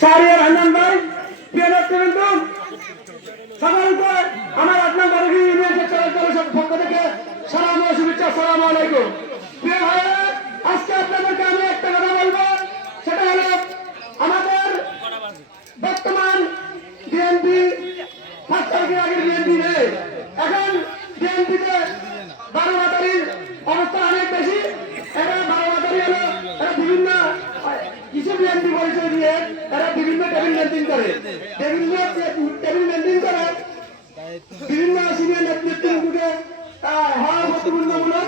শাহরিয়ার হান্নান ভাই, প্রিয় নেতৃবৃন্দ, সকলকে আমার আপনার বাড়ি ইউনিয়ন পরিষদ পক্ষ থেকে সালাম ও শুভেচ্ছা। আসসালামু আলাইকুম। প্রিয় ভাইয়েরা, আজকে আপনাদেরকে আমি একটা কথা বলবো, সেটা হলো আমাদের বর্তমান বিএনপি 5 তারিখের আগের বিএনপি নেই। এখন বিএনপিতে 12 মাতারির অবস্থা অনেক বেশি। এরা 12 মাতারি হলো, এরা বিভিন্ন কিছু বিএনপি পরিচয় দিয়ে এরা বিভিন্ন টেবিল মেনটেন করে, বিভিন্ন সিনিয়র নেতৃত্বকে হওয়া গুরুত্বপূর্ণমূলক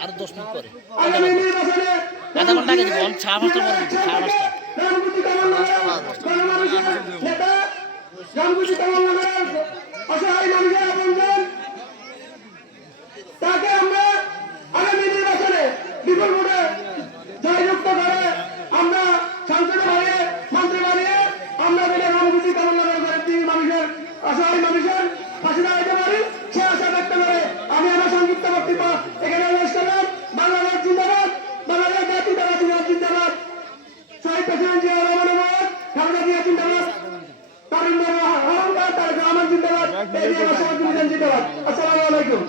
আর 10 মিনিট পরে আধা ঘন্টা আগে দিব। আমি 6:05 পরে দিব। 6:05 তাকে আমরা আগামী নির্বাচনে বিপুল ভোটে জয়যুক্ত করে আমরা সংসদে বাড়িয়ে মন্ত্রী বাড়িয়ে আমরা বলে রামগুজি কামনাগর গরিব মানুষের অসহায় মানুষের পাশে দাঁড়াতে পারি, সে আশা ব্যক্ত করে আমি আমার সংক্ষিপ্ত বক্তব্য এখানে শেষ করলাম। বাংলাদেশ জিন্দাবাদ, বাংলাদেশ জাতীয়তাবাদী দল জিন্দাবাদ, শহীদ প্রেসিডেন্ট জিয়া রহমান খালেদা জিয়া জিন্দাবাদ, তারিক রহমান জিন্দাবাদ, জিন্দাবাদ। আসসালামু আলাইকুম।